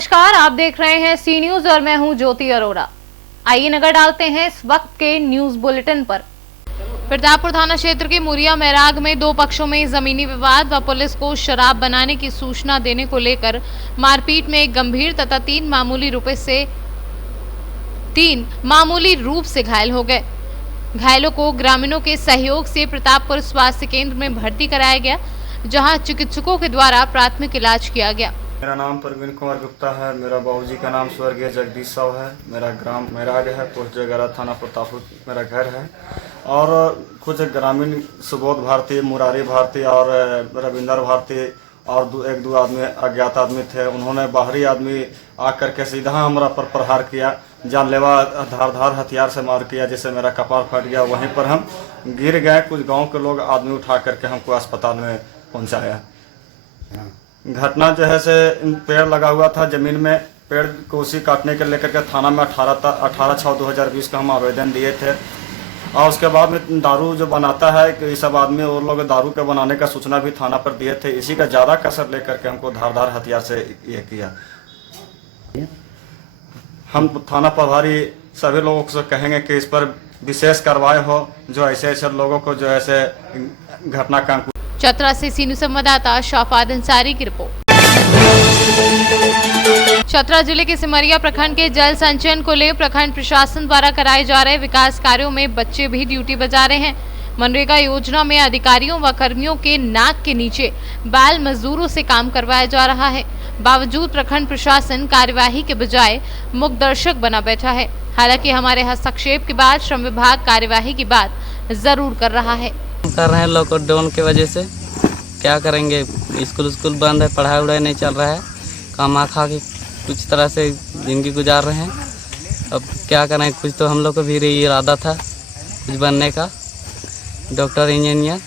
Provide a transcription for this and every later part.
नमस्कार, आप देख रहे हैं सी न्यूज और मैं हूं ज्योति अरोड़ा। आइए नजर डालते हैं इस वक्त के न्यूज बुलेटिन पर। प्रतापपुर थाना क्षेत्र के मुरिया मैराग में दो पक्षों में जमीनी विवाद व पुलिस को शराब बनाने की सूचना देने को लेकर मारपीट में एक गंभीर तथा तीन मामूली रूप से घायल हो गए। घायलों को ग्रामीणों के सहयोग से प्रतापपुर स्वास्थ्य केंद्र में भर्ती कराया गया, जहां चिकित्सकों के द्वारा प्राथमिक इलाज किया गया। मेरा नाम प्रवीण कुमार गुप्ता है। मेरा बाबूजी का नाम स्वर्गीय जगदीश साव है। मेरा ग्राम मैराग है, पोस्ट जगरा, थाना प्रतापपुर मेरा घर है। और कुछ ग्रामीण सुबोध भारती, मुरारी भारती और रविंदर भारती और एक दो आदमी अज्ञात आदमी थे। उन्होंने बाहरी आदमी आकर के सीधा हमरा पर प्रहार किया, जानलेवा धारदार हथियार से मार किया, जिससे मेरा कपार फट गया। वहीं पर हम गिर गए। कुछ गांव के लोग आदमी उठा करके हमको अस्पताल में पहुंचाया। घटना जो है से पेड़ लगा हुआ था जमीन में, पेड़ को उसी काटने के लेकर के थाना में 18/6/2020 का हम आवेदन दिए थे। और उसके बाद में दारू जो बनाता है कि ये सब आदमी और लोग दारू के बनाने का सूचना भी थाना पर दिए थे। इसी का ज़्यादा कसर लेकर के हमको धारदार हथियार से ये किया। हम थाना प्रभारी सभी लोगों से कहेंगे कि इस पर विशेष कार्रवाई हो, जो ऐसे लोगों को जो ऐसे घटना का। चतरा से सीनू संवाददाता शौफात अंसारी की रिपोर्ट। चतरा जिले के सिमरिया प्रखंड के जल संचयन को ले प्रखंड प्रशासन द्वारा कराए जा रहे विकास कार्यों में बच्चे भी ड्यूटी बजा रहे हैं। मनरेगा योजना में अधिकारियों व कर्मियों के नाक के नीचे बाल मजदूरों से काम करवाया जा रहा है। बावजूद प्रखंड प्रशासन कार्यवाही के बजाय मूक दर्शक बना बैठा है। हालांकि हमारे हस्तक्षेप के बाद श्रम विभाग कार्यवाही की बात जरूर कर रहा है। कर रहे हैं लॉकडाउन की वजह से, क्या करेंगे। स्कूल बंद है, पढ़ाई वढ़ाई नहीं चल रहा है, कमा खा के कुछ तरह से जिंदगी गुजार रहे हैं। अब क्या करें, कुछ तो हम लोग को भी इरादा था कुछ बनने का, डॉक्टर इंजीनियर।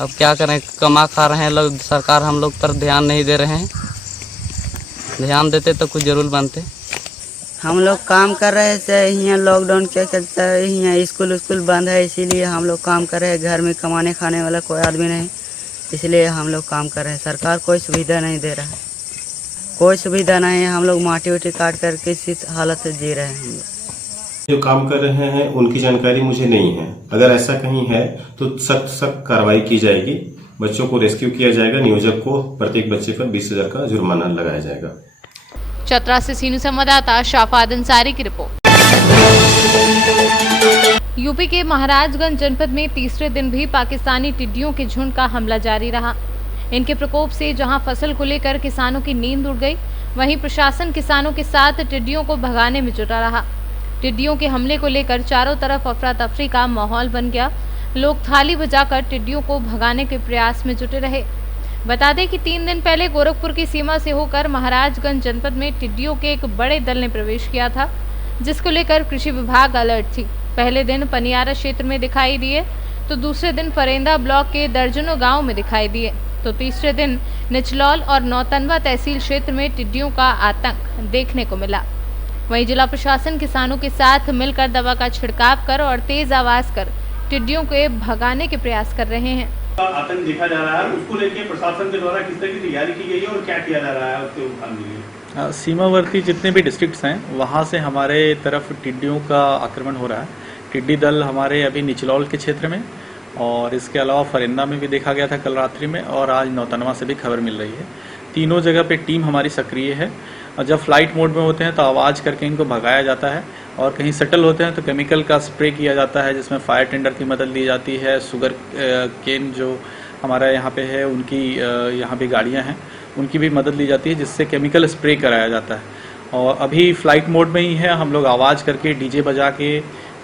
अब क्या करें, कमा खा रहे हैं लोग, सरकार हम लोग पर ध्यान नहीं दे रहे हैं। ध्यान देते तो कुछ जरूर बनते। हम लोग काम कर रहे हैं, यहाँ लॉकडाउन क्या कहता है, यहाँ स्कूल बंद है, इसीलिए हम लोग काम कर रहे हैं। घर में कमाने खाने वाला कोई आदमी नहीं, इसलिए हम लोग काम कर रहे हैं। सरकार कोई सुविधा नहीं दे रहा है, कोई सुविधा नहीं है। हम लोग माटी वाटी काट करके इसी हालत से जी रहे हैं। हम लोग जो काम कर रहे हैं उनकी जानकारी मुझे नहीं है। अगर ऐसा कहीं है तो सख्त कार्रवाई की जाएगी, बच्चों को रेस्क्यू किया जाएगा। नियोजक को प्रत्येक बच्चे पर 20,000 का जुर्माना लगाया जाएगा। चतरा से सीनू संवाददाता शौफात अंसारी की रिपोर्ट। यूपी के महाराजगंज जनपद में तीसरे दिन भी पाकिस्तानी टिड्डियों के झुंड का हमला जारी रहा। इनके प्रकोप से जहां फसल को लेकर किसानों की नींद उड़ गई, वहीं प्रशासन किसानों के साथ टिड्डियों को भगाने में जुटा रहा। टिड्डियों के हमले को लेकर चारों तरफ अफरा तफरी का माहौल बन गया। लोग थाली बजाकर टिड्डियों को भगाने के प्रयास में जुटे रहे। बता दें कि 3 दिन पहले गोरखपुर की सीमा से होकर महाराजगंज जनपद में टिड्डियों के एक बड़े दल ने प्रवेश किया था, जिसको लेकर कृषि विभाग अलर्ट थी। पहले दिन पनियारा क्षेत्र में दिखाई दिए, तो दूसरे दिन फरेंदा ब्लॉक के दर्जनों गांव में दिखाई दिए, तो तीसरे दिन निचलौल और नौतनवा तहसील क्षेत्र में टिड्डियों का आतंक देखने को मिला। वहीं जिला प्रशासन किसानों के साथ मिलकर दवा का छिड़काव कर और तेज आवाज कर टिड्डियों को भगाने के प्रयास कर रहे हैं। आतंक देखा जा रहा है, उसको लेकर प्रशासन के द्वारा किस तरह की तैयारी की गई है और क्या किया जा रहा है उसके उत्थान के लिए? सीमावर्ती जितने भी डिस्ट्रिक्ट्स हैं वहाँ से हमारे तरफ टिड्डियों का आक्रमण हो रहा है। टिड्डी दल हमारे अभी निचलौल के क्षेत्र में और इसके अलावा फरेंदा में भी देखा गया था कल रात्रि में, और आज नौतनवा से भी खबर मिल रही है। तीनों जगह पे टीम हमारी सक्रिय है, और जब फ्लाइट मोड में होते हैं तो आवाज़ करके इनको भगाया जाता है, और कहीं सेटल होते हैं तो केमिकल का स्प्रे किया जाता है, जिसमें फायर टेंडर की मदद ली जाती है। शुगर केन जो हमारा यहाँ पे है, उनकी यहाँ पे गाड़ियाँ हैं, उनकी भी मदद ली जाती है, जिससे केमिकल स्प्रे कराया जाता है। और अभी फ्लाइट मोड में ही है, हम लोग आवाज़ करके डीजे बजा के,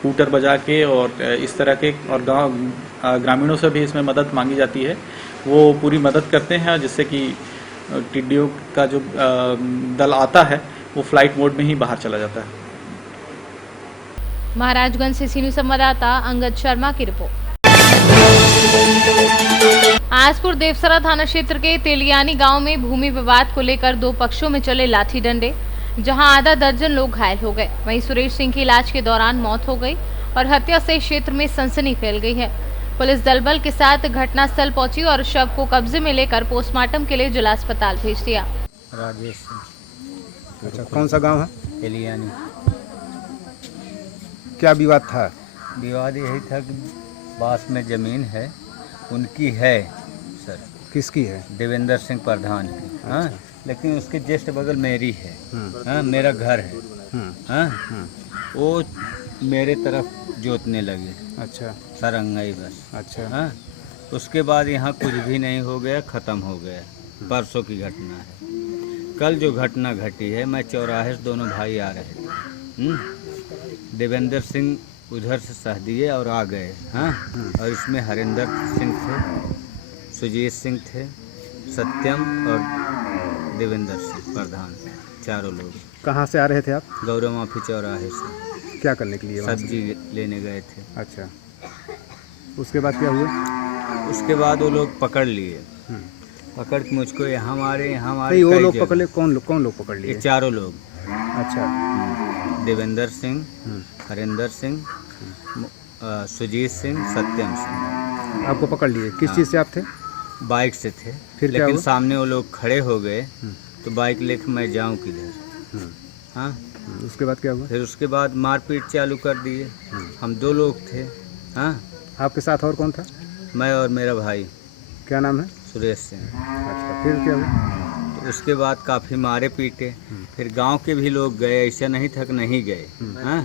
हूटर बजा के और इस तरह के, और ग्रामीणों से भी इसमें मदद मांगी जाती है, वो पूरी मदद करते हैं, जिससे कि टिड्डियों का जो दल आता है वो फ्लाइट मोड में ही बाहर चला जाता है। महाराजगंज से सीनियर संवाददाता अंगद शर्मा की रिपोर्ट। आजपुर देवसरा थाना क्षेत्र के तेलियानी गांव में भूमि विवाद को लेकर दो पक्षों में चले लाठी डंडे, जहां आधा दर्जन लोग घायल हो गए। वहीं सुरेश सिंह की इलाज के दौरान मौत हो गई और हत्या से क्षेत्र में सनसनी फैल गई है। पुलिस दल बल के साथ घटनास्थल पहुंची और शव को कब्जे में लेकर पोस्टमार्टम के लिए जिला अस्पताल भेज दिया। राजेश अच्छा, कौन सा गांव है? एलियानी। क्या विवाद था? विवाद यही था कि पास में ज़मीन है, उनकी है सर। किसकी है? देवेंद्र सिंह प्रधान की। हाँ, लेकिन उसके जस्ट बगल मेरी है। हाँ, मेरा घर है। हाँ, वो मेरे तरफ जोतने लगे। अच्छा, सरंगाई बस। अच्छा। हाँ, उसके बाद यहाँ कुछ भी नहीं हो गया, ख़त्म हो गया। परसों की घटना है। कल जो घटना घटी है, मैं चौराहे से दोनों भाई आ रहे थे। देवेंद्र सिंह उधर से सह दिए और आ गए। हाँ, और इसमें हरिंदर सिंह थे, सुजीत सिंह थे, सत्यम और देवेंद्र सिंह प्रधान, चारों लोग। कहाँ से आ रहे थे आप? गौरव माफी चौराहे से। क्या करने के लिए? वहाँ से? सब्जी लेने गए थे। अच्छा, उसके बाद क्या हुआ? उसके बाद वो लोग पकड़ लिए। पकड़ के मुझको यहाँ मारे, यहाँ मारे। नहीं, वो कई लोग जगह। पकड़ ले? कौन लोग पकड़ लिए? ये चारों लोग। अच्छा, देवेंद्र सिंह, हरिंदर सिंह, सुजीत सिंह, सत्यम सिंह। आपको पकड़ लिए? किस चीज़ से आप थे? बाइक से थे। फिर क्या लेकिन हुआ? सामने वो लोग खड़े हो गए तो बाइक लेकर मैं जाऊं किधर। हाँ, उसके बाद क्या हुआ? फिर उसके बाद मारपीट चालू कर दिए। हम 2 लोग थे। हाँ, आपके साथ और कौन था? मैं और मेरा भाई। क्या नाम है? सुरेश सिंह। अच्छा, फिर क्या हुआ? तो उसके बाद काफ़ी मारे पीटे। फिर गांव के भी लोग गए, ऐसा नहीं था कि नहीं गए। हाँ,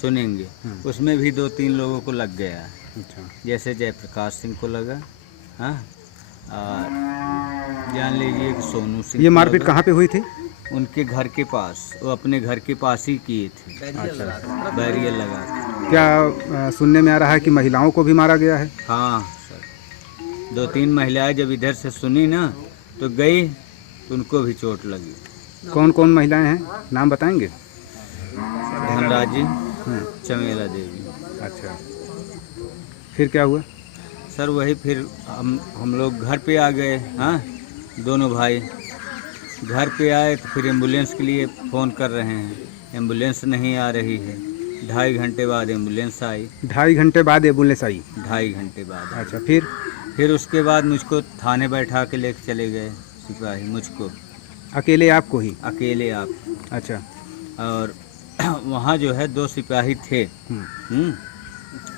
सुनेंगे। उसमें भी 2-3 लोगों को लग गया। अच्छा, जैसे जयप्रकाश सिंह को लगा। हाँ, और जान लीजिए कि सोनू सिंह ये को मारपीट लगा। कहाँ पे हुई थी? उनके घर के पास, वो अपने घर के पास ही किए थे। अच्छा, बैरियर लगा के। क्या सुनने में आ रहा है कि महिलाओं को भी मारा गया है? हाँ सर, 2-3 महिलाएं जब इधर से सुनी ना तो गई, तो उनको भी चोट लगी। कौन कौन महिलाएं हैं, नाम बताएंगे? धनराजी, चमेला देवी। अच्छा, फिर क्या हुआ? सर वही फिर हम लोग घर पे आ गए। हाँ, दोनों भाई घर पे आए तो फिर एम्बुलेंस के लिए फ़ोन कर रहे हैं। एम्बुलेंस नहीं आ रही है। 2.5 घंटे बाद एम्बुलेंस आई। 2.5 घंटे बाद एम्बुलेंस आई? 2.5 घंटे बाद। अच्छा, फिर उसके बाद मुझको थाने बैठा के लेके चले गए सिपाही। मुझको अकेले? आपको ही? अकेले आप। अच्छा, और वहाँ जो है 2 सिपाही थे।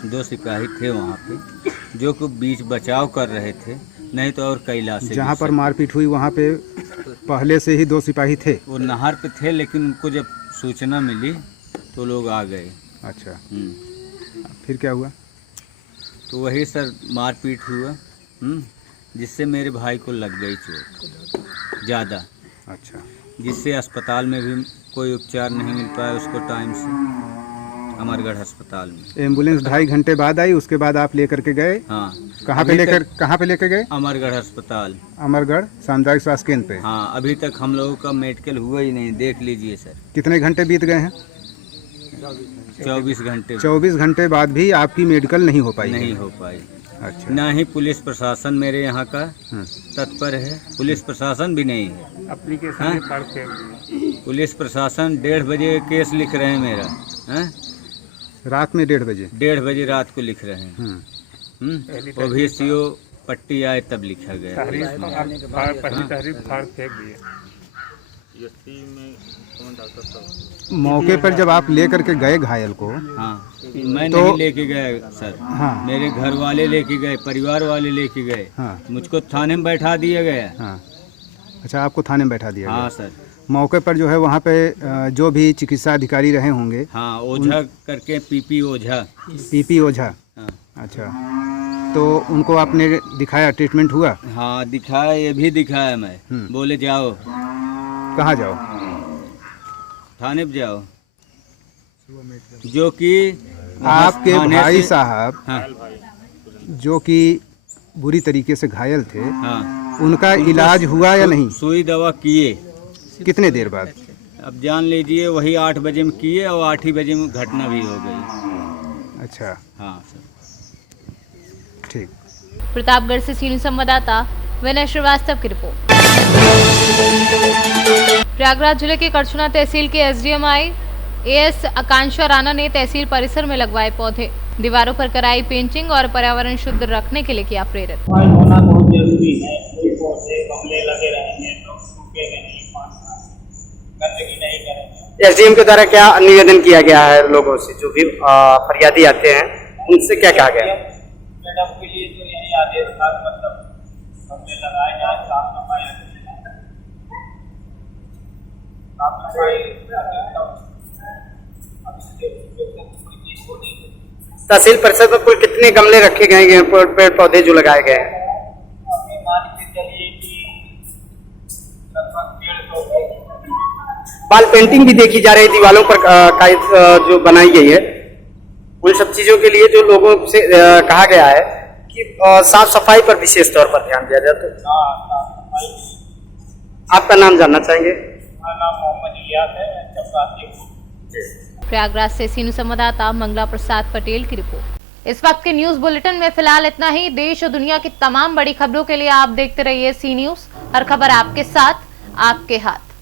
2 सिपाही थे वहाँ पे, जो कि बीच बचाव कर रहे थे, नहीं तो और कई लाशें। जहाँ पर मारपीट हुई वहाँ पे पहले से ही 2 सिपाही थे? वो नहर पे थे, लेकिन उनको जब सूचना मिली तो लोग आ गए। अच्छा, फिर क्या हुआ? तो वही सर मारपीट हुआ, जिससे मेरे भाई को लग गई चोट ज़्यादा। अच्छा, जिससे अस्पताल में भी कोई उपचार नहीं मिल पाया उसको टाइम से, अमरगढ़ अस्पताल में। एम्बुलेंस 2.5 घंटे बाद आई, उसके बाद आप लेकर के गए? हाँ। कहाँ पे लेकर गए? अमरगढ़ अस्पताल। अमरगढ़ सामुदायिक स्वास्थ्य केंद्र पे? हाँ, अभी तक हम लोगों का मेडिकल हुआ ही नहीं, देख लीजिए सर। कितने घंटे बीत गए हैं? 24 घंटे। 24 घंटे बाद भी आपकी मेडिकल नहीं हो पाई? नहीं हो पाई। अच्छा, ना ही पुलिस प्रशासन मेरे यहाँ का तत्पर है, पुलिस प्रशासन भी नहीं है। एप्लीकेशन पुलिस प्रशासन 1:30 बजे केस लिख रहे हैं मेरा। हाँ? रात में 1:30 बजे? 1:30 बजे रात को लिख रहे हैं। वो भी सीओ पट्टी आए तब लिखा गया। मौके पर जब आप लेकर के गए घायल को? हाँ, मैं नहीं लेके गया सर। हाँ, मेरे घर वाले लेके गए, परिवार वाले लेके गए। हाँ, मुझको थाने में बैठा दिया गया। हाँ। अच्छा, आपको थाने में बैठा दिया गया? हाँ सर। मौके पर जो है वहाँ पे जो भी चिकित्सा अधिकारी रहे होंगे? हाँ, ओझा करके, पीपी ओझा। पीपी ओझा? हाँ। अच्छा, तो उनको आपने दिखाया, ट्रीटमेंट हुआ? हाँ दिखाया, ये भी दिखाया मैं। बोले जाओ। कहाँ जाओ? थाने पे जाओ। जो कि आपके भाई साहब, हाँ, जो कि बुरी तरीके से घायल थे, हाँ, उनका इलाज हुआ या नहीं? सुई दवा किए। कितने देर बाद? अब जान लीजिए वही 8 बजे में किए और 8 ही बजे में घटना भी हो गई। अच्छा, हाँ सर, ठीक। प्रतापगढ़ से सीनियर संवाददाता विनय श्रीवास्तव की रिपोर्ट। प्रयागराज जिले के करछुना तहसील के एसडीएमआई एएस आकांक्षा राणा ने तहसील परिसर में लगवाए पौधे, दीवारों पर कराई पेंटिंग और पर्यावरण शुद्ध रखने के लिए किया प्रेरित। होना बहुत जरूरी है। पौधे गमले लगे रहेंगे, लोग सूखेंगे नहीं, गंदगी नहीं करेंगे। एसडीएम के द्वारा क्या निवेदन किया गया है लोगों से, जो भी फरियादी आते हैं उनसे क्या कहा गया? मैडम के लिए तो यही आदेश था, मतलब हमने लगाए जाए साफ सफाई तहसील परिषद में कुल कितने गमले रखे गए हैं, पेड़ पौधे जो लगाए गए हैं? मान के चलिए कि लगभग 150 वॉल पेंटिंग भी देखी जा रही है, दीवारों पर जो बनाई गई है। उन सब चीजों के लिए जो लोगों से कहा गया है कि साफ सफाई पर विशेष तौर पर ध्यान दिया जाए। तो आपका नाम जानना चाहेंगे? मेरा नाम मोहम्मद इलियास है, चपरासी हूँ। प्रयागराज से सीनू संवाददाता मंगला प्रसाद पटेल की रिपोर्ट। इस वक्त के न्यूज बुलेटिन में फिलहाल इतना ही। देश और दुनिया की तमाम बड़ी खबरों के लिए आप देखते रहिए सी न्यूज। हर खबर आपके साथ, आपके हाथ।